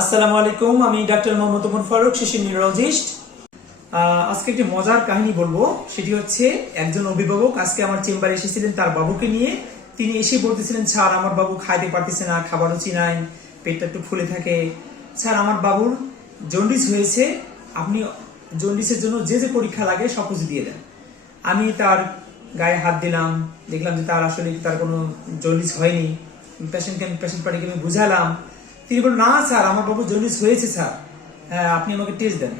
আসসালামু আলাইকুম, আমি ডাক্তার মোহাম্মদ ওমর ফারুক, শিশু নিউরোলজিস্ট। আজকে একটি মজার কাহিনী বলবো। সেটি হচ্ছে, একজন অভিভাবক আজকে আমার চেম্বারে এসেছিলেন তার বাবুকে নিয়ে। তিনি এসে বলতেছিলেন, স্যার আমার বাবু খাইতে পারতেছে না, খাবার রুচি নাই, পেটটা একটু ফুলে থাকে। স্যার আমার বাবুর জন্ডিস হয়েছে, আপনি জন্ডিসের জন্য যে যে পরীক্ষা লাগে সব কিছু দিয়ে দেন। আমি তার গায়ে হাত দিলাম, দেখলাম যে তার আসলে তার কোনো জন্ডিস হয়নি। পেশেন্ট পার্টিকে আমি বুঝালাম। তিনি বললেন, না স্যার আমার বাবু জন্ডিস হয়েছে স্যার, হ্যাঁ আপনি আমাকে টেস্ট দেন।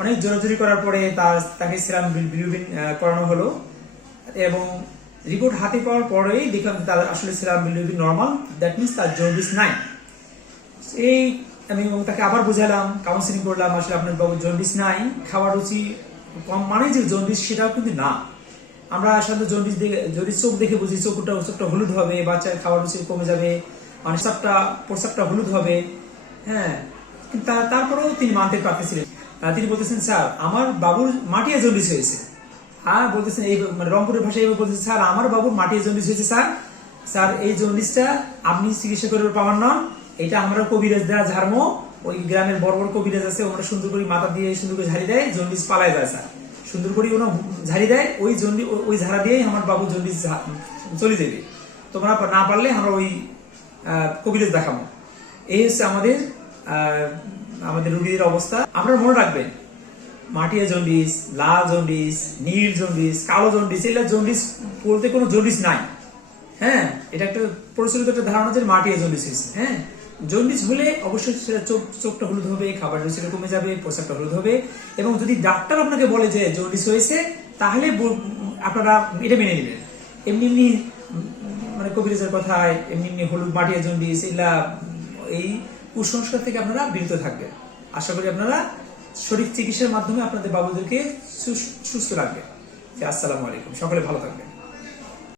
অনেক জোরাজোরি করার পরে তাকে সিরাম বিলিরুবিন করানো হলো এবং রিপোর্ট হাতে পাওয়ার পরেই দেখলাম তার আসলে serum bilirubin normal, that means তার জন্ডিস নাই। এই আমি তাকে আবার বুঝালাম, কাউন্সিলিং করলাম, আসলে আপনার বাবু জন্ডিস নাই, খাবার রুচি কম মানে যে জন্ডিস সেটাও কিন্তু না। আমরা আসলে জন্ডিস যদি চোখ দেখে বুঝি, চোখটা হলুদ হবে, বাচ্চার খাবার রুচি কমে যাবে, মানে প্রস্রাবটা হলুদ হবে, হ্যাঁ। কিন্তু তারপরেও তিনি মানতে পারতেছিলেন। তিনি বলতেছেন, স্যার আমার বাবুর মাটিয়া জন্ডিস হয়েছে। হ্যাঁ বলতেছেন, এই মানে রংপুরের ভাষায় বলতেছেন, স্যার আমার বাবুর মাটিয়া জন্ডিস হয়েছে স্যার এই জন্ডিসটা আপনি চিকিৎসা করে পাওয়ার নন, এটা আমরা কবিরাজ দেওয়া ঝাড়মো, ওই গ্রামের বড় বড় কবিরাজ আছে, ওরা সুন্দর করে মাথা দিয়ে সুন্দর করে ঝাড়ি দেয়, জন্ডিস পালায় যায় স্যার, সুন্দর করে ওরা ঝাড়ি দেয়, ওই ঝাড়া দিয়েই আমার বাবু জন্ডিস চলে যাবে, তোমরা না পারলে আমরা ওই কবিরাজ দেখাবো। এই হচ্ছে আমাদের রোগীদের অবস্থা। আপনারা মনে রাখবেন, মাটিয়া জন্ডিস, লাল জন্ডিস, নীল জন্ডিস, কালো জন্ডিস, এগুলা জন্ডিস বলতে কোনো জন্ডিস নাই। হ্যাঁ, এটা একটা প্রচলিত একটা ধারণা যে মাটিয়া জন্ডিস হয়েছে। হ্যাঁ, জন্ডিস হলে অবশ্যই সেটা চোখটা হলুদ হবে, খাবার রুচিটা কমে যাবে, প্রস্রাবটা হলুদ হবে। এবং যদি ডাক্তার আপনাকে বলে যে জন্ডিস হয়েছে, তাহলে আপনারা এটা মেনে নেবেন। এমনি মানে কবিরাজের কথায় এমনি হলুদ মাটিয়া জন্ডিস, এগুলা এই কুসংস্কার থেকে আপনারা বিরত থাকবেন। আশা করি আপনারা সঠিক চিকিৎসার মাধ্যমে আপনাদের বাবুদেরকে সুস্থ রাখবেন। আসসালামু আলাইকুম, সকলে ভালো থাকবেন।